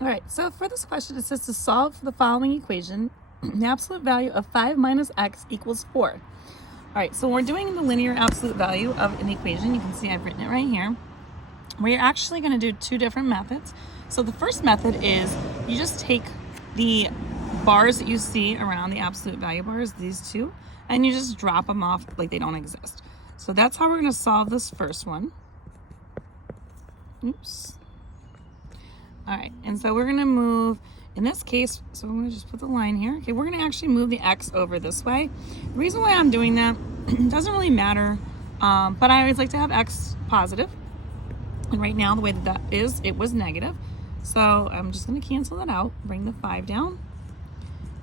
All right, so for this question, it says to solve the following equation, the absolute value of 5 minus x equals 4. All right, so when we're doing the linear absolute value of an equation, you can see I've written it right here. We're actually going to do two different methods. So the first method is you just take the bars that you see around the absolute value bars, these two, and you just drop them off like they don't exist. So that's how we're going to solve this first one. Oops. All right, and so we're gonna move, in this case, so I'm gonna just put the line here. Okay, we're gonna actually move the x over this way. The reason why I'm doing that doesn't really matter, but I always like to have x positive. And right now, the way that is, it was negative. So I'm just gonna cancel that out, bring the 5 down,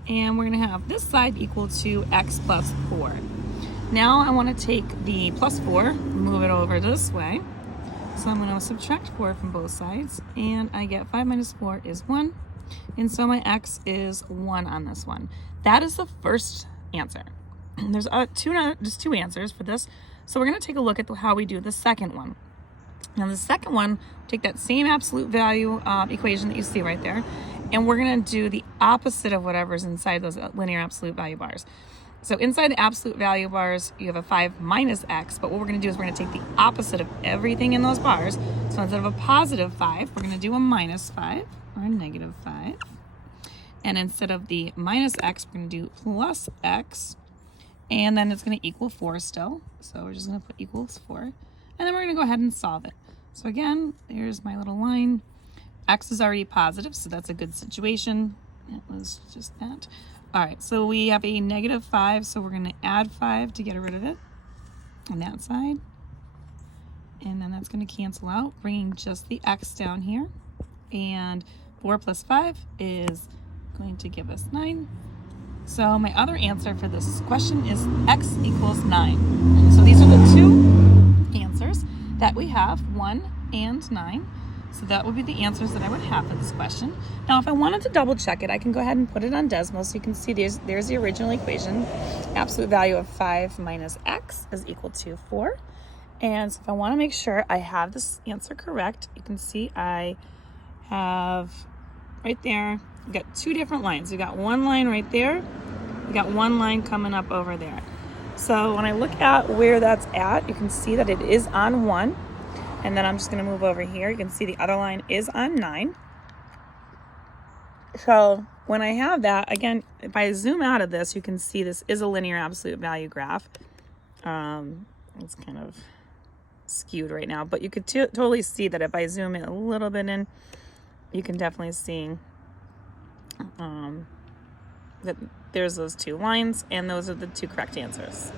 and we're gonna have this side equal to x plus 4. Now I wanna take the plus 4, move it over this way. So I'm going to subtract 4 from both sides, and I get 5 minus 4 is 1. And so my x is 1 on this one. That is the first answer. There's just two answers for this. So we're going to take a look at how we do the second one. Now the second one, take that same absolute value equation that you see right there, and we're going to do the opposite of whatever's inside those linear absolute value bars. So inside the absolute value bars, you have a 5 minus x, but what we're going to do is we're going to take the opposite of everything in those bars. So instead of a positive 5, we're going to do a minus 5 or a negative 5. And instead of the minus x, we're going to do plus x. And then it's going to equal 4 still. So we're just going to put equals 4. And then we're going to go ahead and solve it. So again, there's my little line. X is already positive, so that's a good situation. It was just that. All right, so we have a negative 5, so we're going to add 5 to get rid of it on that side. And then that's going to cancel out, bringing just the x down here. And 4 plus 5 is going to give us 9. So my other answer for this question is x equals 9. So these are the two answers that we have, 1 and 9. So that would be the answers that I would have for this question. Now, if I wanted to double check it, I can go ahead and put it on decimal so you can see there's the original equation. Absolute value of 5 minus x is equal to 4. And so if I want to make sure I have this answer correct, you can see I have right there, you got two different lines. You got one line right there. You got one line coming up over there. So when I look at where that's at, you can see that it is on 1. And then I'm just going to move over here. You can see the other line is on 9. So when I have that, again, if I zoom out of this, you can see this is a linear absolute value graph. It's kind of skewed right now, but you could totally see that if I zoom in a little bit in, you can definitely see that there's those two lines, and those are the two correct answers.